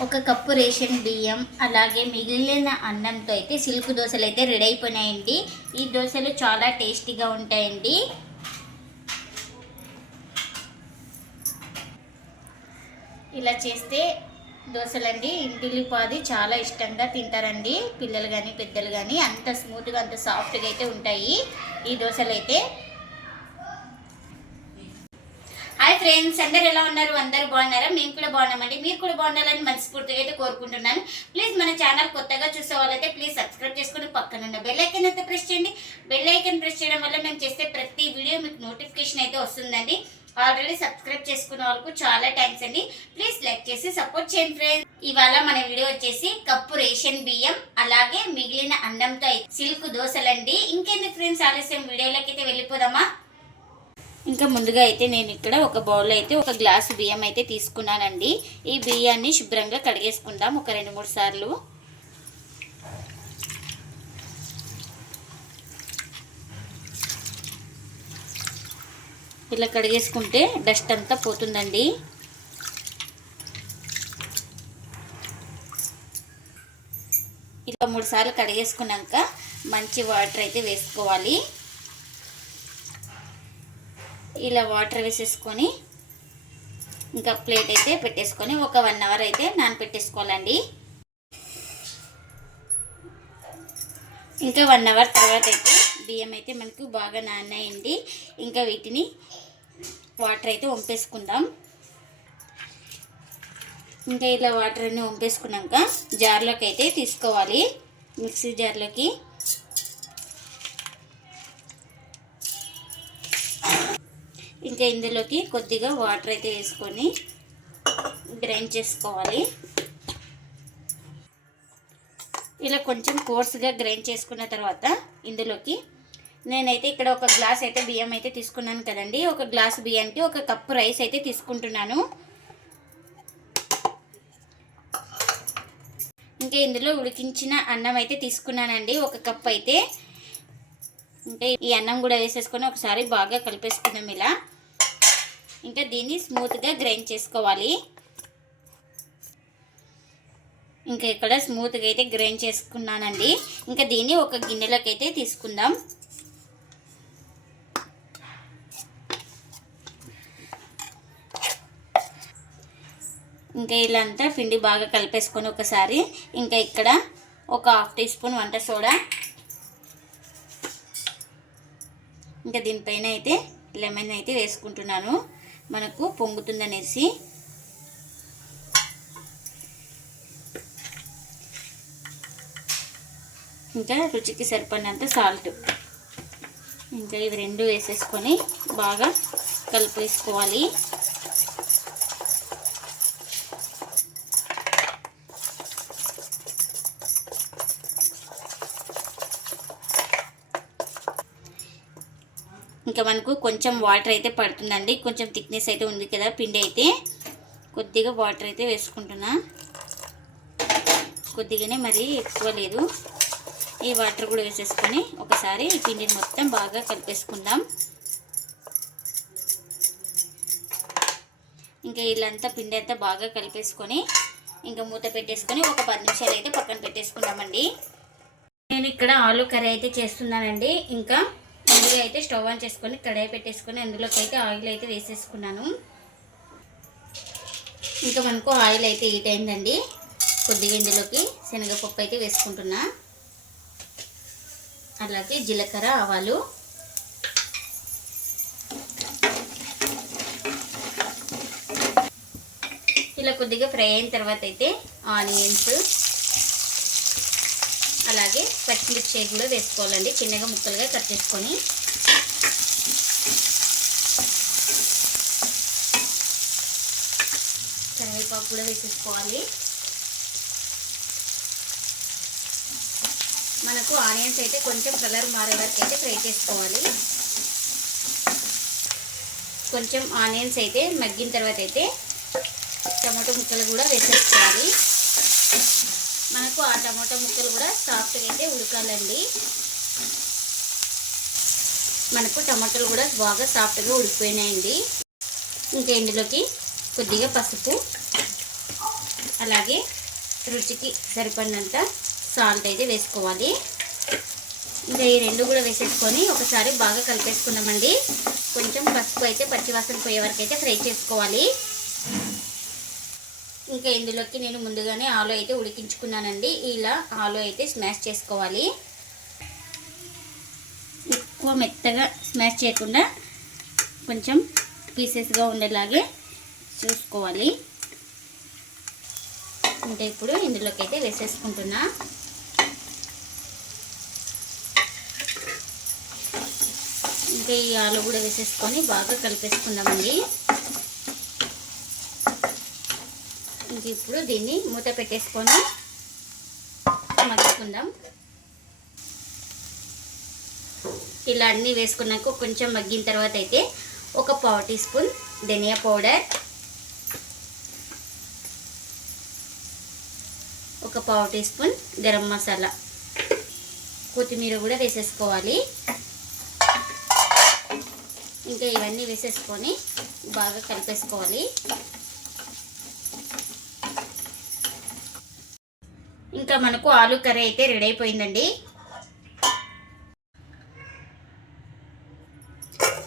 ఒక cup ration బియ్యం అలాగే మిగిలిన అన్నంతో అయితే సిల్క్ దోశలు అయితే రెడీ అయిపోయినాయండి. ఈ దోశలు చాలా టేస్టీగా ఉంటాయండి. ఇలా చేస్తే దోశలండి ఇంటిల్లిపాది చాలా ఇష్టంగా తింటారండి. పిల్లలు కానీ పెద్దలు కానీ అంత స్మూత్గా అంత సాఫ్ట్గా అయితే ఉంటాయి. ఈ దోశలు అయితే హాయ్ ఫ్రెండ్స్ అందరు ఎలా ఉన్నారు? అందరు బాగున్నారా? మేము కూడా బాగున్నామండి. మీరు కూడా బాగుండాలని మనస్ఫూర్తిగా అయితే కోరుకుంటున్నాను. ప్లీజ్ మన ఛానల్ కొత్తగా చూసే వాళ్ళైతే ప్లీజ్ సబ్స్క్రైబ్ చేసుకుని పక్కన ఉన్న బెల్ ఐకన్ అయితే ప్రెస్ చేయండి. బెల్ ఐకన్ ప్రెస్ చేయడం వల్ల మేము చేస్తే ప్రతి వీడియో మీకు నోటిఫికేషన్ అయితే వస్తుందండి. ఆల్రెడీ సబ్స్క్రైబ్ చేసుకున్న వాళ్ళకు చాలా థ్యాంక్స్ అండి. ప్లీజ్ లైక్ చేసి సపోర్ట్ చేయండి ఫ్రెండ్స్. ఇవాళ మన వీడియో వచ్చేసి కప్పు రేషన్ బియ్యం అలాగే మిగిలిన అన్నంతో అయితే సిల్క్ దోశలండి. ఇంకెందుకు ఫ్రెండ్స్ ఆలస్యం? వీడియోలోకి అయితే వెళ్ళిపోదామా? ఇంకా ముందుగా అయితే నేను ఇక్కడ ఒక బౌల్ అయితే ఒక గ్లాసు బియ్యం అయితే తీసుకున్నానండి. ఈ బియ్యాన్ని శుభ్రంగా కడిగేసుకుందాం ఒక రెండు మూడు సార్లు. ఇలా కడిగేసుకుంటే డస్ట్ అంతా పోతుందండి. ఇలా మూడు సార్లు కడిగేసుకున్నాక మంచి వాటర్ అయితే వేసుకోవాలి. ఇలా వాటర్ వేసేసుకొని ఇంకా ప్లేట్ అయితే పెట్టేసుకొని ఒక వన్ అవర్ అయితే నానపెట్టేసుకోవాలండి. ఇంకా వన్ అవర్ తర్వాత అయితే బియ్యం అయితే మనకు బాగా నానాయండి ఇంకా వీటిని వాటర్ అయితే వంపేసుకుందాం. ఇంకా ఇలా వాటర్ అన్నీ వంపేసుకున్నాక జార్లోకి అయితే తీసుకోవాలి. మిక్సీ జార్లోకి ఇంకా ఇందులోకి కొద్దిగా వాటర్ అయితే వేసుకొని గ్రైండ్ చేసుకోవాలి. ఇలా కొంచెం కోర్స్గా గ్రైండ్ చేసుకున్న తర్వాత ఇందులోకి నేనైతే ఇక్కడ ఒక గ్లాస్ అయితే బియ్యం అయితే తీసుకున్నాను కదండి. ఒక గ్లాస్ బియ్యానికి ఒక కప్పు రైస్ అయితే తీసుకుంటున్నాను. ఇంకా ఇందులో ఉడికించిన అన్నం అయితే తీసుకున్నానండి. ఒక కప్ అయితే. ఇంకా ఈ అన్నం కూడా వేసేసుకొని ఒకసారి బాగా కలిపేసుకుందాం ఇలా. ఇంకా దీన్ని స్మూత్గా గ్రైండ్ చేసుకోవాలి. ఇంకా ఇక్కడ స్మూత్గా అయితే గ్రైండ్ చేసుకున్నానండి. ఇంకా దీన్ని ఒక గిన్నెలోకి అయితే తీసుకుందాం. ఇంకా ఇలా అంతా పిండి బాగా కలిపేసుకొని ఒకసారి ఇంకా ఇక్కడ ఒక హాఫ్ టీ స్పూన్ వంట సోడా. ఇంకా దీనిపైన అయితే లెమన్ అయితే వేసుకుంటున్నాను. మనకు పొంగుతుందనేసి ఇంకా రుచికి సరిపడినంత సాల్ట్. ఇంకా ఇవి రెండు వేసేసుకొని బాగా కలిపేసుకోవాలి ఇంకా మనకు కొంచెం వాటర్ అయితే పడుతుందండి. కొంచెం థిక్నెస్ అయితే ఉంది కదా పిండి అయితే. కొద్దిగా వాటర్ అయితే వేసుకుంటున్నా. కొద్దిగానే మరి ఎక్కువ లేదు. ఈ వాటర్ కూడా వేసేసుకొని ఒకసారి ఈ పిండిని మొత్తం బాగా కలిపేసుకుందాం. ఇంకా వీళ్ళంతా పిండి అంతా బాగా కలిపేసుకొని ఇంకా మూత పెట్టేసుకొని ఒక పది నిమిషాలు అయితే పక్కన పెట్టేసుకుందామండి. నేను ఇక్కడ ఆలు కర్రీ అయితే చేస్తున్నానండి. ఇంకా ముందుగా అయితే స్టవ్ ఆన్ చేసుకొని కడాయి పెట్టేసుకొని అందులోకి అయితే ఆయిల్ అయితే వేసేసుకున్నాను. ఇంకా మనకు ఆయిల్ అయితే హీట్ అయిందండి. కొద్దిగా ఇందులోకి శనగపప్పు అయితే వేసుకుంటున్నా. అలాగే జీలకర్ర ఆవాలు. ఇలా కొద్దిగా ఫ్రై అయిన తర్వాత అయితే ఆనియన్స్ అలాగే పచ్చిమిర్చి కూడా వేసుకోవాలండి. చిన్నగా ముక్కలుగా కట్ చేసుకొని. కరివేపాకు కూడా వేసేసుకోవాలి. మనకు ఆనియన్స్ అయితే కొంచెం కలర్ మారే వరకు అయితే ఫ్రై చేసుకోవాలి. కొంచెం ఆనియన్స్ అయితే మగ్గిన తర్వాత అయితే టమాటో ముక్కలు కూడా వేసేసుకోవాలి. మనకు ఆ టమాటా ముక్కలు కూడా సాఫ్ట్గా అయితే ఉడకాలండి. మనకు టమాటాలు కూడా బాగా సాఫ్ట్గా ఉడికిపోయినాయండి. ఇంకా ఇందులోకి కొద్దిగా పసుపు అలాగే రుచికి సరిపడినంత సాల్ట్ అయితే వేసుకోవాలి. ఇంకా ఈ రెండు కూడా వేసేసుకొని ఒకసారి బాగా కలిపేసుకున్నామండి కొంచెం పసుపు అయితే పచ్చివాసన పోయే వరకు అయితే ఫ్రై చేసుకోవాలి. ఇంకా ఇందులోకి నేను ముందుగానే ఆలు అయితే ఉడికించుకున్నానండి. ఇలా ఆలు అయితే స్మాష్ చేసుకోవాలి. ఎక్కువ మెత్తగా స్మాష్ చేయకుండా కొంచెం పీసెస్గా ఉండేలాగే చూసుకోవాలి. అంటే ఇప్పుడు ఇందులోకి అయితే వేసేసుకుంటున్నా. ఇంకా ఈ ఆలు కూడా వేసేసుకొని బాగా కలిపేసుకుందామండి. మనకి ఇప్పుడు దీన్ని మూత పెట్టేసుకొని మగ్గుకుందాం. ఇలా అన్నీ వేసుకున్నాక కొంచెం మగ్గిన తర్వాత అయితే ఒక పావు టీ స్పూన్ ధనియా పౌడర్ ఒక పావు టీ స్పూన్ గరం మసాలా. కొత్తిమీర కూడా వేసేసుకోవాలి. ఇంకా ఇవన్నీ వేసేసుకొని బాగా కలిపేసుకోవాలి. ఇంకా మనకు ఆలు కర్రీ అయితే రెడీ అయిపోయిందండి.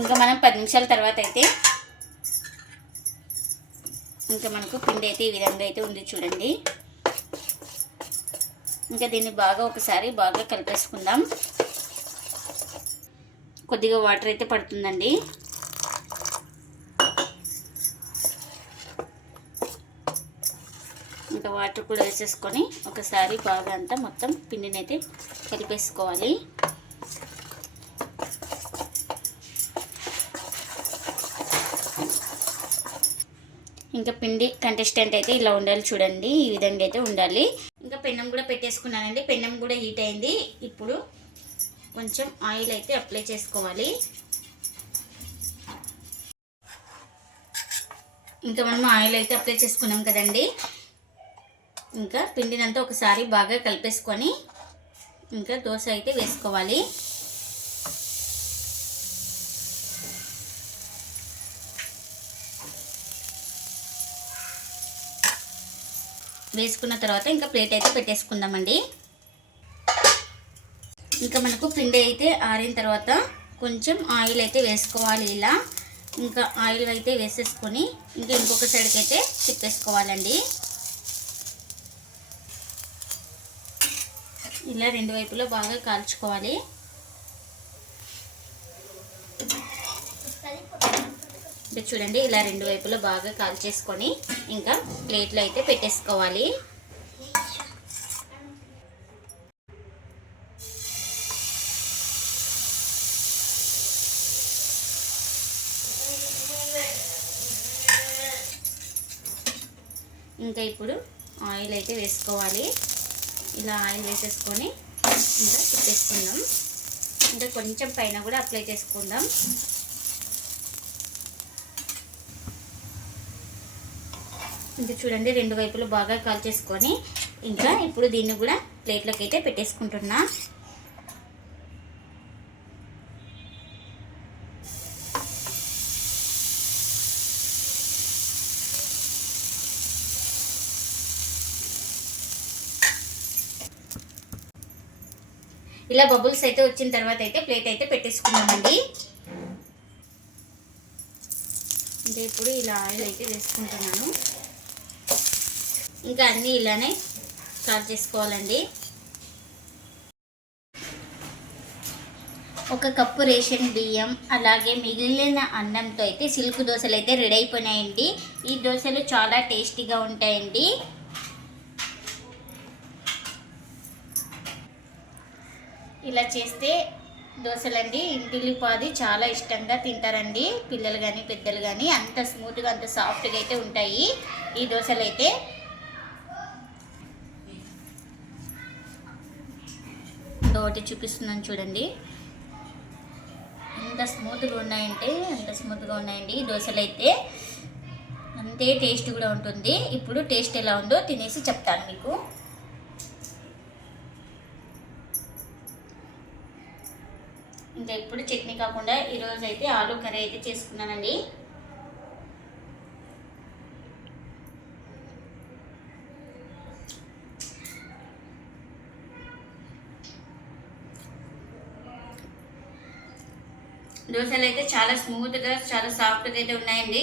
ఇంకా మనం పది నిమిషాల తర్వాత అయితే ఇంకా మనకు పిండి అయితే ఈ విధంగా అయితే ఉంది చూడండి. ఇంకా దీన్ని బాగా ఒకసారి బాగా కలిపేసుకుందాం. కొద్దిగా వాటర్ అయితే పడుతుందండి. ఇంకా వాటర్ కూడా వేసేసుకొని ఒకసారి బాగా అంతా మొత్తం పిండిని అయితే కలిపేసుకోవాలి. ఇంకా పిండి కంటెస్టెంట్ అయితే ఇలా ఉండాలి చూడండి ఈ విధంగా అయితే ఉండాలి. ఇంకా పెన్నం కూడా పెట్టేసుకున్నానండి పెన్నం కూడా హీట్ అయింది. ఇప్పుడు కొంచెం ఆయిల్ అయితే అప్లై చేసుకోవాలి. ఇంకా మనం ఆయిల్ అయితే అప్లై చేసుకున్నాం కదండి. ఇంకా పిండినంతా ఒకసారి బాగా కలిపేసుకొని ఇంకా దోశ అయితే వేసుకోవాలి. వేసుకున్న తర్వాత ఇంకా ప్లేట్ అయితే పెట్టేసుకుందామండి. ఇంకా మనకు పిండి అయితే ఆరిన తర్వాత కొంచెం ఆయిల్ అయితే వేసుకోవాలి ఇలా. ఇంకా ఆయిల్ అయితే వేసేసుకొని ఇంకా ఇంకొక సైడ్కి అయితే తిప్పేసుకోవాలండి. ఇలా రెండు వైపులా బాగా కాల్చుకోవాలి. అంటే చూడండి ఇలా రెండు వైపులా బాగా కాల్చేసుకొని ఇంకా ప్లేట్లో అయితే పెట్టేసుకోవాలి. ఇంకా ఇప్పుడు ఆయిల్ అయితే వేసుకోవాలి. ఇలా ఆయిల్ వేసేసుకొని ఇంకా తిప్పేసుకుందాం. ఇంకా కొంచెం పైన కూడా అప్లై చేసుకుందాం. ఇంకా చూడండి రెండు వైపులు బాగా కాల్ చేసుకొని ఇంకా ఇప్పుడు దీన్ని కూడా ప్లేట్లోకి అయితే పెట్టేసుకుంటున్నా. ఇలా బబుల్స్ అయితే వచ్చిన తర్వాత అయితే ప్లేట్ అయితే పెట్టేసుకున్నామండి. అంటే ఇప్పుడు ఇలా ఆయిల్ అయితే వేసుకుంటున్నాను. ఇంకా అన్నీ ఇలానే స్టార్ట్ చేసుకోవాలండి. ఒక కప్పు రేషన్ బియ్యం అలాగే మిగిలిన అన్నంతో అయితే సిల్క్ దోశలు అయితే రెడీ అయిపోయినాయండి. ఈ దోశలు చాలా టేస్టీగా ఉంటాయండి. ఇలా చేస్తే దోశలండి ఇంటిల్లిపాది చాలా ఇష్టంగా తింటారండి. పిల్లలు కానీ పెద్దలు కానీ అంత స్మూత్గా అంత సాఫ్ట్గా అయితే ఉంటాయి. ఈ దోశలు అయితే ఒకటి చూపిస్తున్నాను చూడండి. ఎంత స్మూత్గా ఉన్నాయంటే అంత స్మూత్గా ఉన్నాయండి ఈ దోశలు అయితే అంతే టేస్ట్ కూడా ఉంటుంది. ఇప్పుడు టేస్ట్ ఎలా ఉందో తినేసి చెప్తాను మీకు. ఇంకా ఎప్పుడు చట్నీ కాకుండా ఈరోజు అయితే ఆలు కర్రీ అయితే చేసుకున్నానండి. దోశలు అయితే చాలా స్మూత్గా చాలా సాఫ్ట్గా అయితే ఉన్నాయండి.